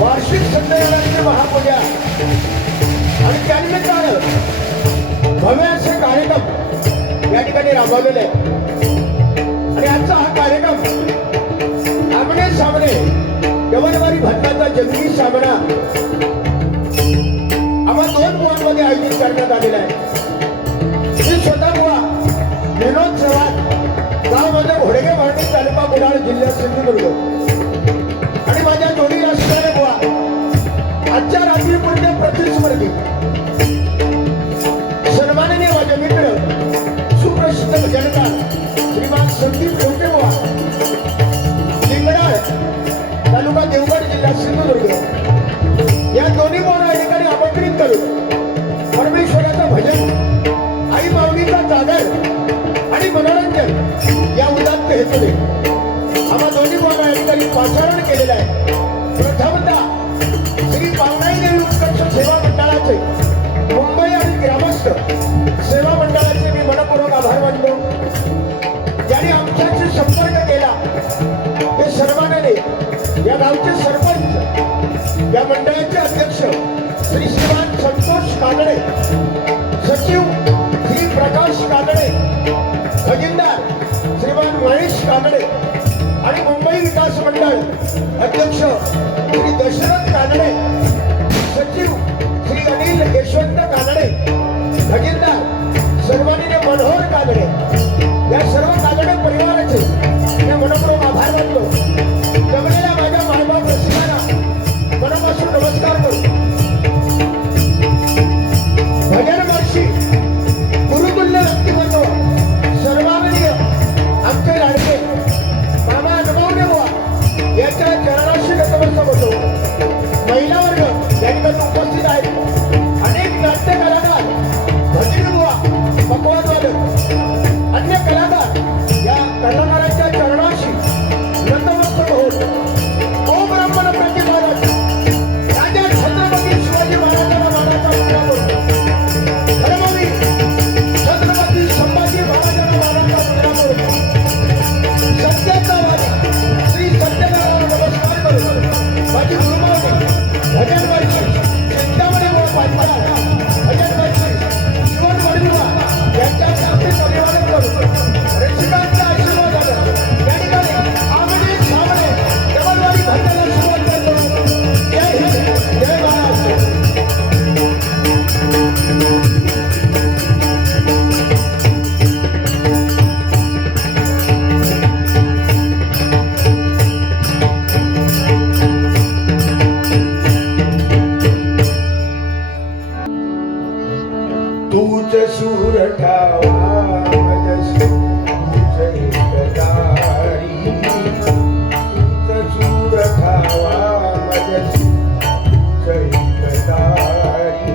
वार्षिक सत्यनारायण महापौर पूजा आणि त्यानिमित्तानं भव्य असे कार्यक्रम या ठिकाणी राबवलेले आणि आजचा हा कार्यक्रम आमने सामने यवनवारी भटनाचा जंगी सामना आम्हा 2 बुवांमध्ये आयोजित करण्यात आलेला आहे। श्री स्वतः बुवा विनोद चव्हाण गाव माझा घोडगे भरणी तालुका कुडाळ जिल्हा सिंधुदुर्ग आणि माझ्या दोन्ही असणारे बुवा आजच्या रात्रीपुरते प्रतिस्पर्धी सन्माननीय माझे मित्र सुप्रसिद्ध भजनकार श्रीमान संदीप लोटे बुवा लिंगडाळ तालुका देवगड जिल्हा सिंधुदुर्ग या दोन्ही बुवांना या ठिकाणी आमंत्रित करून परमेश्वराचं भजन आई माऊलीचा जागर आणि मनोरंजन या उदात्त हेतूने आम्हा दोन्ही बुवांना या ठिकाणी पाचारण केलेलं आहे। प्रथमतः श्री पावनाई देवी उत्कर्ष सेवा मंडळाचे मुंबई आणि ग्रामस्थ सेवा मंडळाचे मी मनपूर्वक आभार मानतो। ज्यांनी आमच्याशी संपर्क केला ते सर्वांनी या गावचे सरपंच या मंडळाचे अध्यक्ष श्री श्रीमान संतोष कानडे सचिव श्री प्रकाश कानडे खजिनदार श्रीमान महेश कानडे आणि मुंबई विकास मंडळ अध्यक्ष श्री दशरथ कानडे सचिव श्री अनिल यशवंत कानडे खजिनदार सर्वांनी मनोहर कानडे या सर्व कानडे परिवाराचे मी मनपूर्वक आभार मानतो। जमलेल्या माझ्या मायबाप रसिकांना मनापासून नमस्कार करतो। भजन महर्षी गुरुतुल्य व्यक्तिमत्व सर्वांगीय आमचे लाडके मामा अनुभवने बुवा याच्या चरणाशी नतमस्तक होतो। महिला वर्ग या ठिकाणी उपस्थित आहेत। अनेक नाट्य कलाकार भजनी बुवा पकवाजवादक अन्य कलाकार या कलाकारांच्या चरणाशी नतमस्तक होत ओम ब्राह्मण प्रतिपादक राजा छत्रपती शिवाजी महाराजांना मानाचा मुद्रा बोलतो। धर्मवीर छत्रपती संभाजी महाराजांना मानाचा मुद्रा बोलतो। सत्याचा वादी श्री सत्यनारायण नमस्कार करतो। माझी गुरुमावली भजन महर्षी चिंतामणी बुवा पाटला भजन महर्षी शिवण वडीलबुवा यांच्या सामने परिवार करतो। रसिकांच्या आशीर्वादाने या ठिकाणी आमने सामने यवनवारी भजनाला सुरुवात करतो। जय हिंद जय महाराष्ट्र। तूच सूर ठावा मजसी तूच एकदारी तूच सूर ठावा मजसी तूच एकदारी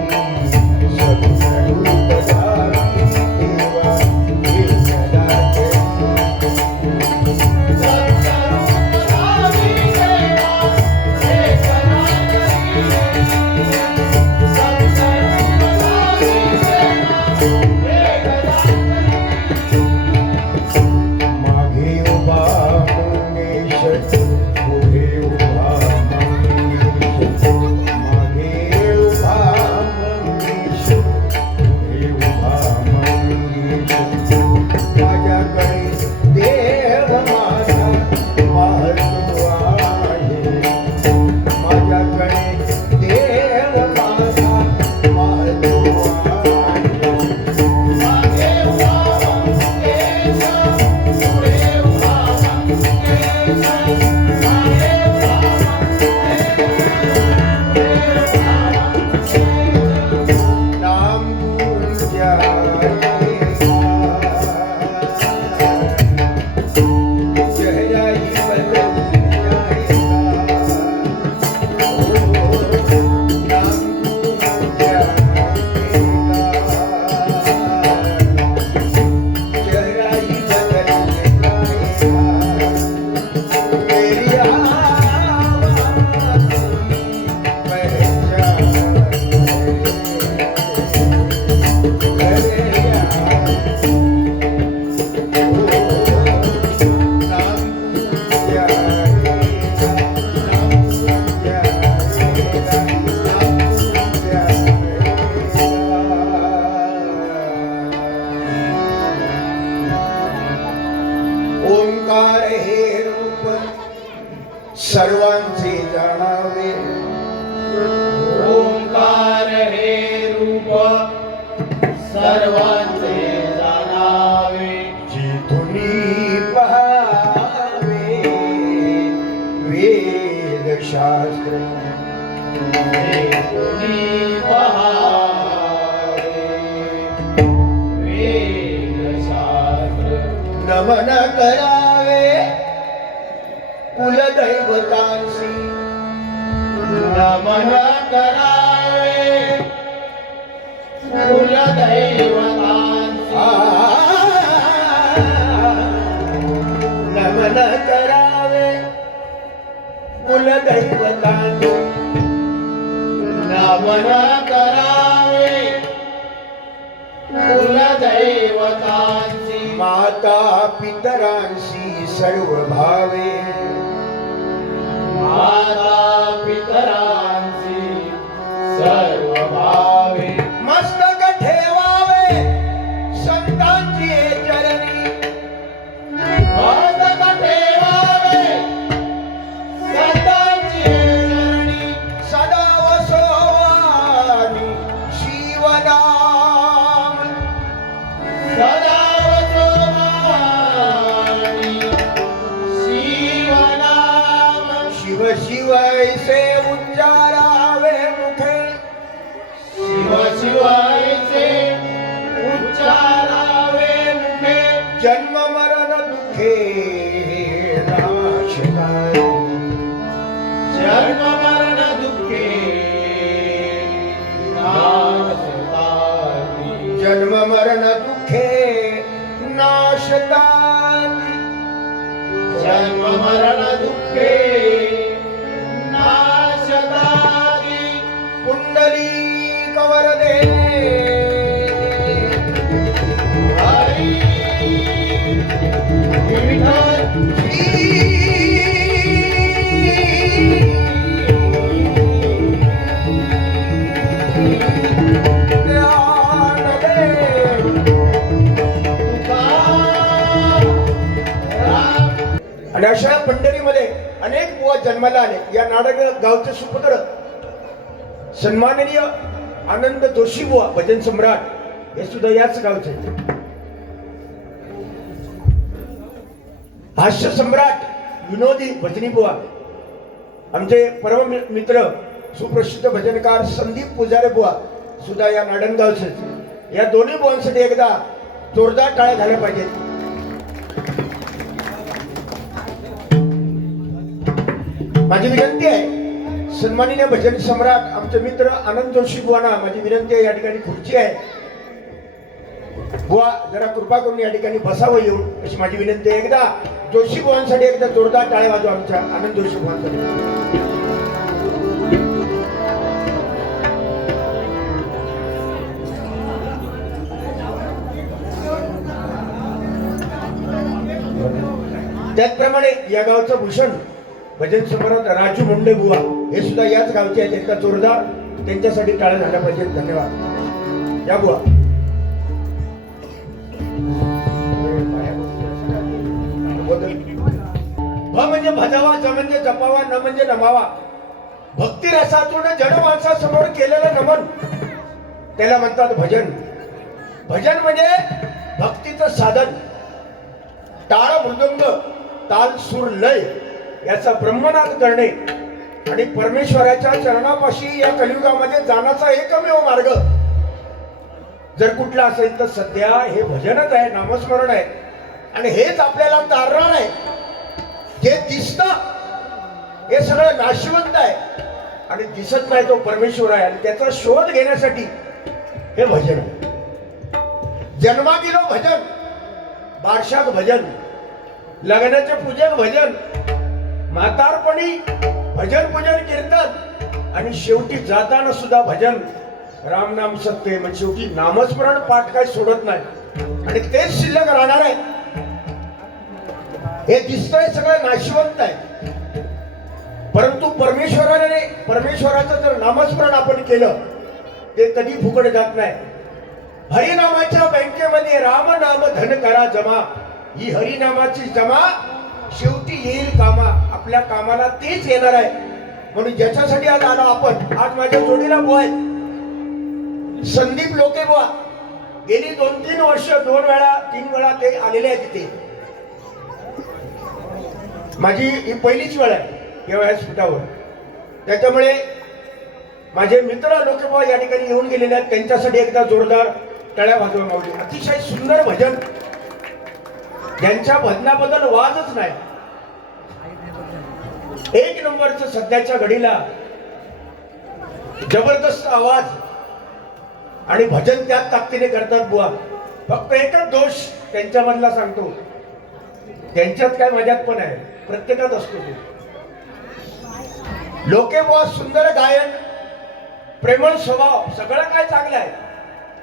सद्गुण पदारी देवा एकदाते सर्वांचे जाणावे जिथुनी पहावे वेदशास्त्र कोणी पहावे वेदशास्त्र नमन करावे कुलदैवतांसी नमन करावे कुलदैवतांसी नमन करावे कुलदैवतांसी नमन करावे कुलदैवतांसी माता पितरांसी सर्व भावे माता पितरांसी सर्व भावे मस्तक ठेवावे संतांची चरणी मस्तक ठेवावे संतांची चरणी सदा वसोवानी शिवनाम सदा वसोवानी शिवनाम शिव शिव ऐसे उच्चारावे मुखे शिव शिवायचे उच्चारावे मुखे जन्म मरण दुखे नाशकाय जन्म मरण दुःखे नाशकानी जन्म मरण दुखे नाशकाय जन्म मरण दुःखे नाशकानी कुंडली कवरदे हरी विठ्ठल आणि अशा पंढरीमध्ये अनेक बुवा जन्माला आले. या नाडग गावचे सुपुत्र सन्माननीय आनंद जोशी बुवा भजन सम्राट हे सुद्धा याच गावचे. हास्य सम्राट विनोदी भजनी बुवा आमचे परम मित्र सुप्रसिद्ध भजनकार संदीप पुजारे बुवा सुद्धा या नाडणगावचे. या दोन्ही बुवांसाठी एकदा जोरदार टाळ्या झाल्या पाहिजेत. माझी विनंती आहे सन्माननीय भजन सम्राट आमचे मित्र आनंद जोशी बुवांना माझी विनंती आहे, या ठिकाणी खुर्ची आहे बुवा जरा कृपा करून या ठिकाणी बसावं येऊन अशी माझी विनंती आहे. एकदा जोशी बुवांसाठी एकदा जोरदार टाळ्या वाजवा आमच्या आनंद जोशी बुवांसाठी. त्याचप्रमाणे या गावचं भूषण भजन सम्राट राजू मुंडे बुवा हे सुद्धा याच गावचे आहेत. एकदा जोरदार त्यांच्यासाठी टाळ्या झाल्या पाहिजेत. धन्यवाद. या बुवा भ म्हणजे भजावा, ज म्हणजे जपावा, न म्हणजे नमावा. भक्ती रसातून जड माणसासमोर केलेलं नमन त्याला म्हणतात भजन. भजन म्हणजे भक्तीचं साधन. टाळ मृदंग ताल सूर लय याचा ब्रह्मनाद करणे आणि परमेश्वराच्या चरणापाशी या कलियुगामध्ये जाण्याचा एकमेव मार्ग जर कुठला असेल तर सध्या हे भजनच आहे, नामस्मरण आहे. आणि हेच आपल्याला तारणार आहे. जे दिसतं हे सगळं नाशिवंत आहे आणि दिसत नाही तो परमेश्वर आहे आणि त्याचा शोध घेण्यासाठी हे भजन आहे. जन्मा गेलो भजन, बारशात भजन, लग्नाचे पूजन भजन, म्हातारपणी भजन पूजन कीर्तन आणि शेवटी जाताना सुद्धा भजन. राम नाम सत्य म्हणजे शेवटी नामस्मरण पाठ काय सोडत नाही आणि तेच शिल्लक राहणार आहे. हे दिसतंय सगळं नाशिवंत आहे परंतु परमेश्वराचं जर नामस्मरण आपण केलं ते कधी फुकट जात नाही. हरिनामाच्या बँकेमध्ये राम नाम धन करा जमा. ही हरिनामाची जमा शेवटी येईल कामा. आपल्या कामाला तेच येणार आहे. म्हणून ज्याच्यासाठी आज आलो आपण, आज माझ्या जोडीला बुवा आहेत संदीप लोके बुवा गेली 2-3 वर्ष 2 वेळा ते आलेले आहेत तिथे. माझी ही पहिलीच वेळ आहे या व्यासपीठावर. त्याच्यामुळे माझे मित्र लोक या ठिकाणी येऊन गेलेले आहेत, त्यांच्यासाठी एकदा जोरदार टाळ्या वाजवा माऊली. अतिशय सुंदर भजन, ज्यांच्या भजनाबद्दल वादच नाही. एक नंबरचं सध्याच्या घडीला जबरदस्त आवाज आणि भजन त्याच ताकदीने करतात बुवा. फक्त एकच दोष त्यांच्यामधला सांगतो, त्यांच्यात काय माझ्यात पण आहे, प्रत्येकात असतो तो. लोके बुवा सुंदर गायन, प्रेमळ स्वभाव, सगळं काय चांगलं आहे,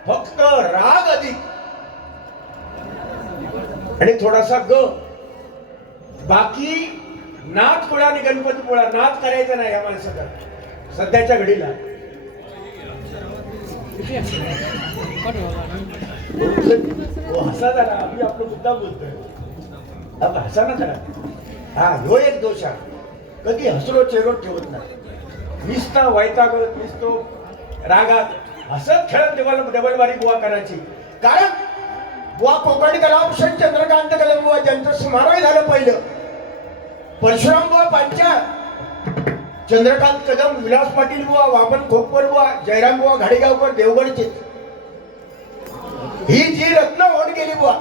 फक्त राग अधिक आणि थोडासा ग. बाकी नाच पोळा आणि गणपती पोळा नाच करायचा नाही या माणसाला सध्याच्या घडीला. हसा जरा, आम्ही आपला मुद्दा बोलतोय, हसा ना जरा. हा ह्यो एक दोष आहे, कधी हसरो चेहरो ठेवत नाही, निसता वैतागत निसतो रागात हसत खेळत देवाला डबलबारी बुवा करायची. कारण बुवा कोकण कलाभूषण चंद्रकांत कदम बुवा ज्यांचं स्मारक झालं पहिलं, परशुराम बुवा पांच्या, चंद्रकांत कदम, विलास पाटील बुवा, वामन खोपकर बुवा, जयराम बुवा घाडेगावकर देवगडचे. ही जी रत्न होऊन गेली बुवा,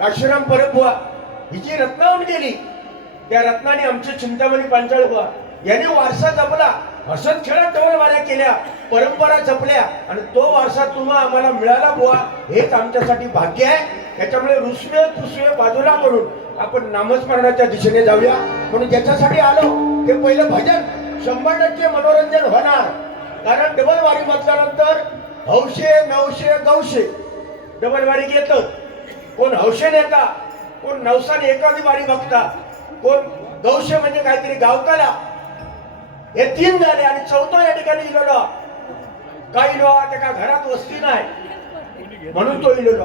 काशीराम परब बुवा, ही जी रत्न होऊन गेली, त्या रत्नाने आमचे चिंतामणी पांचाळ बुवा यांनी वारसा जपला, हसत खेळत डबलबाऱ्या केल्या, परंपरा जपल्या आणि तो वारसा तुम्हा आम्हाला मिळाला बुवा, हेच आमच्यासाठी भाग्य आहे. त्याच्यामुळे रुसवे पुसवे बाजूला करून आपण नामस्मरणाच्या दिशेने जाऊया. म्हणून ज्याच्यासाठी आलो ते पहिलं भजन 100% मनोरंजन होणार. कारण डबलवारी म्हटल्यानंतर हौशे नवशे गौशे डबलवारी घेतात. कोण हौशे नेता, कोण नवसाने एखादी वारी बघता, कोण गौशे म्हणजे काहीतरी गावताला. हे 3 झाले आणि 4था या ठिकाणी इलोला. काय इलोवा त्या का घरात वस्ती नाही म्हणून तो इलोला.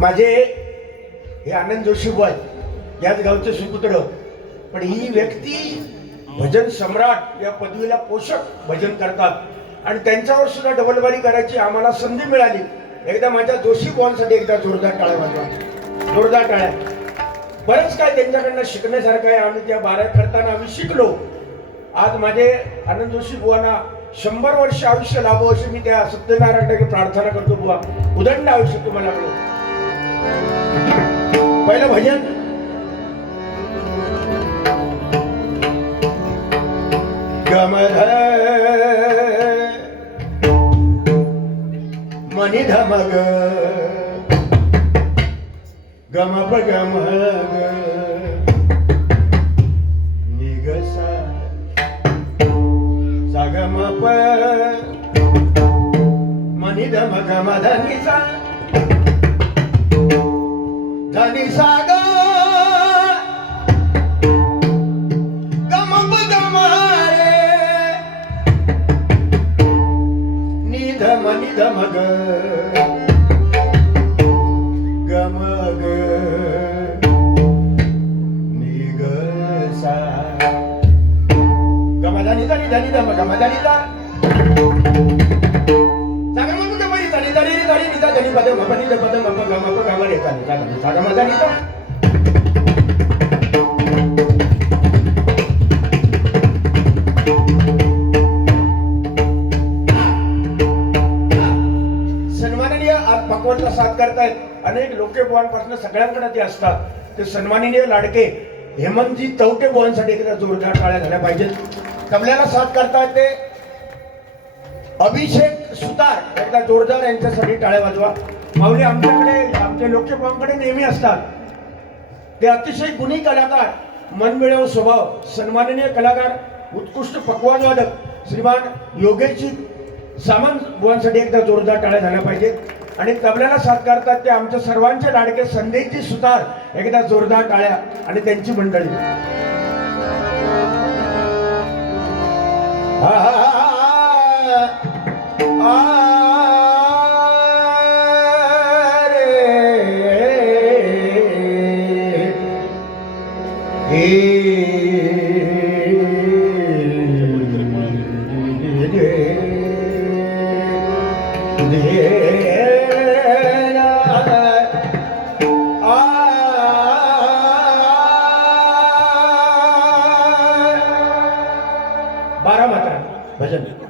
माझे हे आनंद जोशी बुवा याच गावचे सुपुत्र, पण ही व्यक्ती भजन सम्राट या पदवीला पोषक भजन करतात आणि त्यांच्यावर सुद्धा डबलबारी करायची आम्हाला संधी मिळाली. एकदा माझ्या जोशी बुवांसाठी एकदा जोरदार टाळ्या वाजवा, जोरदार टाळ्या. बरंच काय त्यांच्याकडनं शिकण्यासारखं आहे आणि त्या बारा करताना आम्ही शिकलो. आज माझे आनंद जोशी बुवांना 100 वर्ष आयुष्य लाभो अशी मी त्या सत्यनारायणाकडे प्रार्थना करतो. बुवा उदंड आयुष्य तुम्हाला मिळो. पहिलं भजन गमध मनी धमग गमप गमग निगसा सागमप मनी धमग मधनिसा धनी साग गमप गमारे निधम निधमग गमग निगसा गमधनी धनी धनी धम गमधनी धा सागमप गमरी धनी धनी धनी निधा धनी पद मपनी ध पद मप गमप गमरे धनी धनी सागमधनी धा. सन्माननीय आज भगवंतला साथ करतायत. अनेक लोके बुवांपासून सगळ्यांकडे ते असतात. ते सन्माननीय लाडके हेमंतजी तवटे बुवांसाठी एकदा जोरदार टाळ्या झाल्या पाहिजेत. तबल्याला साथ करतायत ते अभिषेक सुतार, एकदा जोरदार यांच्यासाठी टाळ्या वाजवा. माऊली आमच्याकडे आमच्या लोके बुवांकडे नेहमी असतात. ते अतिशय गुणी कलाकार, मनमिळावू स्वभाव, सन्माननीय कलाकार, उत्कृष्ट पकवान वादक श्रीमान योगेशजी सामंत बुवांसाठी एकदा जोरदार टाळ्या झाल्या पाहिजेत. आणि तबल्याला साथ करतात ते आमच्या सर्वांचे लाडके संदेशजी सुतार, एकदा जोरदार टाळ्या आणि त्यांची मंडळी. भजन